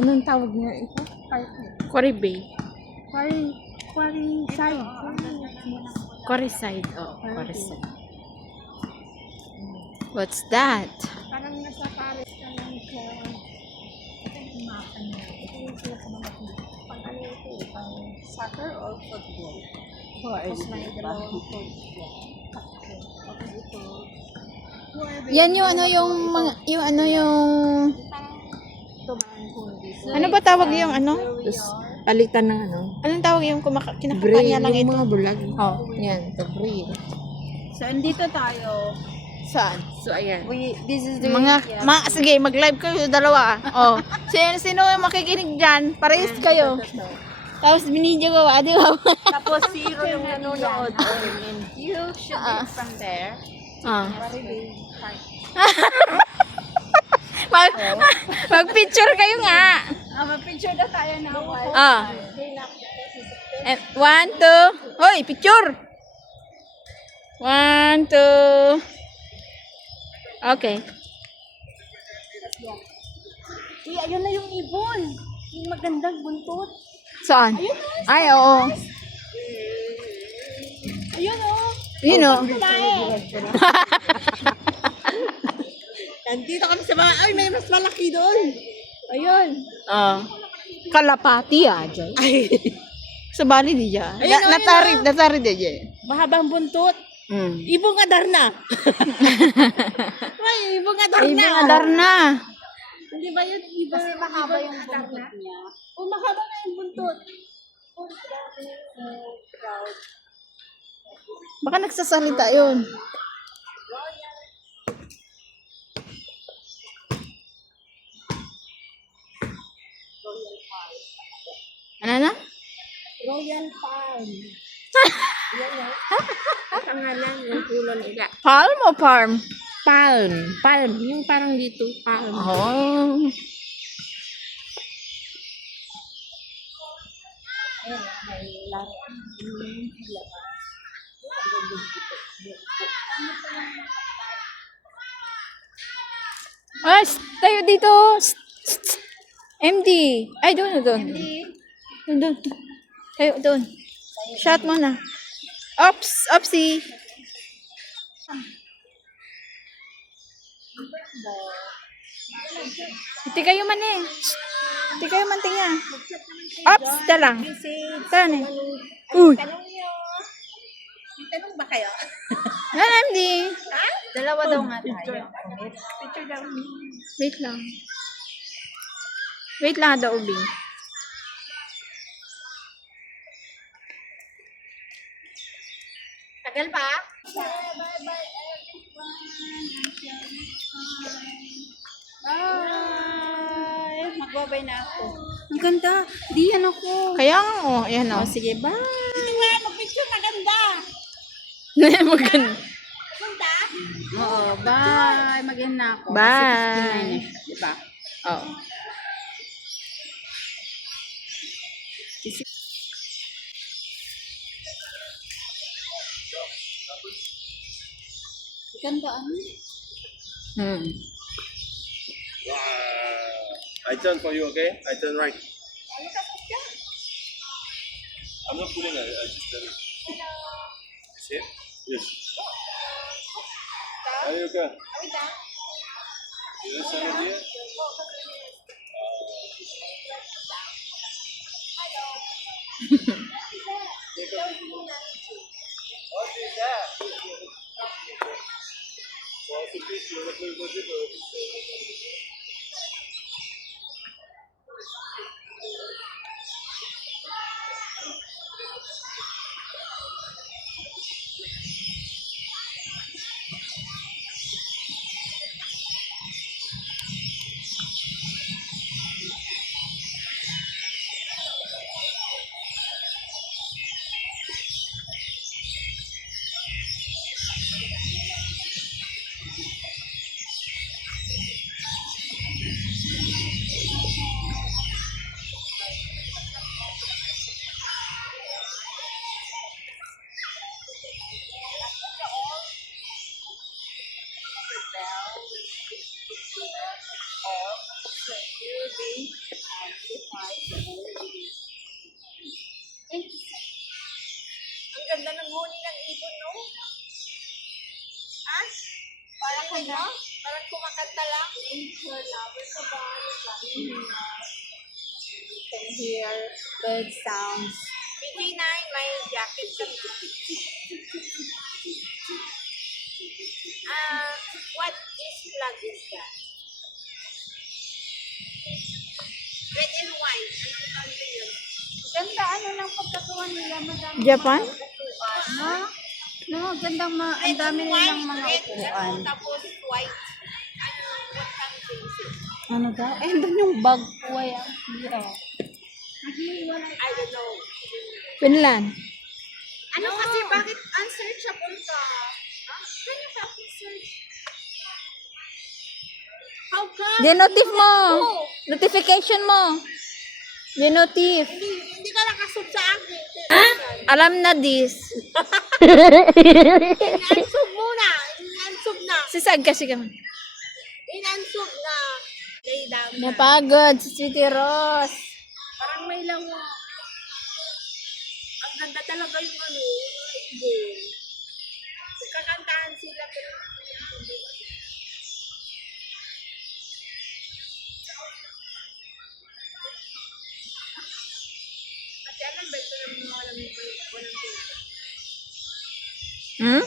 Anong tawag niya ito? Quarry Bay. Quarry side. Quarry side. Oh, quarry side. What's that? Parang nasa Paris ka lang sa mapa niya. Ito yung pinakamalaki. Pang ano ito eh, pang soccer or football? Tapos may dalawang court. Tapos ito. Yan yung ano yung mga yung ano yung Tumaan ko dito. ano ba tawag yung ano? Palitan ng ano? Anong tawag yung kinakapa Braille, niya lang yung ito? mga bulag. Oh, yan, the braille. So, andito tayo. Saan? So, ayan. This is the Sige, mag-live kayo dalawa. Oh. Sino yung makikinig diyan? Parehas kayo. Tapos binidyo ko, di ba? Tapos zero yung nanonood. And you should be from there. Mag-picture kayo nga. Mag-picture na tayo na one. And 1, 2. Hoy, picture. 1, 2. Okay. Ayun na yung ibon. Yung magandang buntot. Saan? Ay, oo. Ayun oh. Yun o. Nandito kami sa mga, ay, may mas malaki doon. Ayun. Kalapati dyan. Sa bali di dyan. Natarid di dyan. Mahabang buntot. Ibong adar na. Ay, ibong adar na. Ibang adar na. Hindi ba yun? Kasi mahaba yung buntot niya. O mahaba na yung buntot. Baka nagsasalita yun. Ano na? Royal Farm. Pangalan ng pulo nila. Palm o farm? Palm. Palm. Yung parang dito, palm. Oh. Ay, tayo dito. MD. Ay, doon. Doon. Tayo doon. Shot mo na. Ops. Opsi. Hindi kayo man eh. Hindi kayo man tingnan. Ops, dalang. Saan eh? Uy. Tanong nyo. May tanong ba kayo? Yan, MD. Dalawa daw nga tayo. Picture daw. Wait lang. Wait lang daw, Ubing. Tagal pa? Bye! Magbabay na ako. Ang ganda. Di yan ako. Kaya nga, oh, yan oh. Sige, bye! Ito nga, mag-picture maganda. Maganda. Punta? Oo, bye. Mag-end na ako. Bye. Diba? Oh. Ganda ano? I turn for you, okay? I turn right. I'm not pulling it, I just turn it. See it? Yes. Are you okay? You understand it here? Ang ganda ng huni ng ibon, no? Ha? Parang ano? Parang kumakanta lang. Nature lover ka ba? You can hear bird sounds. BG9, may jacket ka. What is flag is that? Red and white. Anong country yun? Ganda, ano lang pagkatuwa nila, madami. Japan? No? No, gandang ang dami nilang mga upuan. Tapos white. Ano, what country is it? Ano daw? Eh, doon yung bag ko ay ang hira. I don't know. Finland. Ano kasi, bakit unsearchable ka? Huh? Can you help me search? How come? Dinotif mo. Notification mo. Dinotif. Hindi ka nakasub sa akin. Alam na this. Inansub muna. Inansub na. Sisag kasi kami. Inansub na. Lay down na. Napagod si City Rose. Parang may lango. Ang ganda talaga yung ano, yung ibon. Nagkakantahan sila pero kasi alam ba ito ng mga walang pera? Hmm?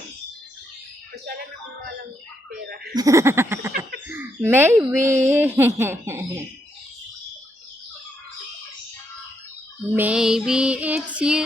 Kasi alam ng mga walang pera. Maybe. Maybe it's you.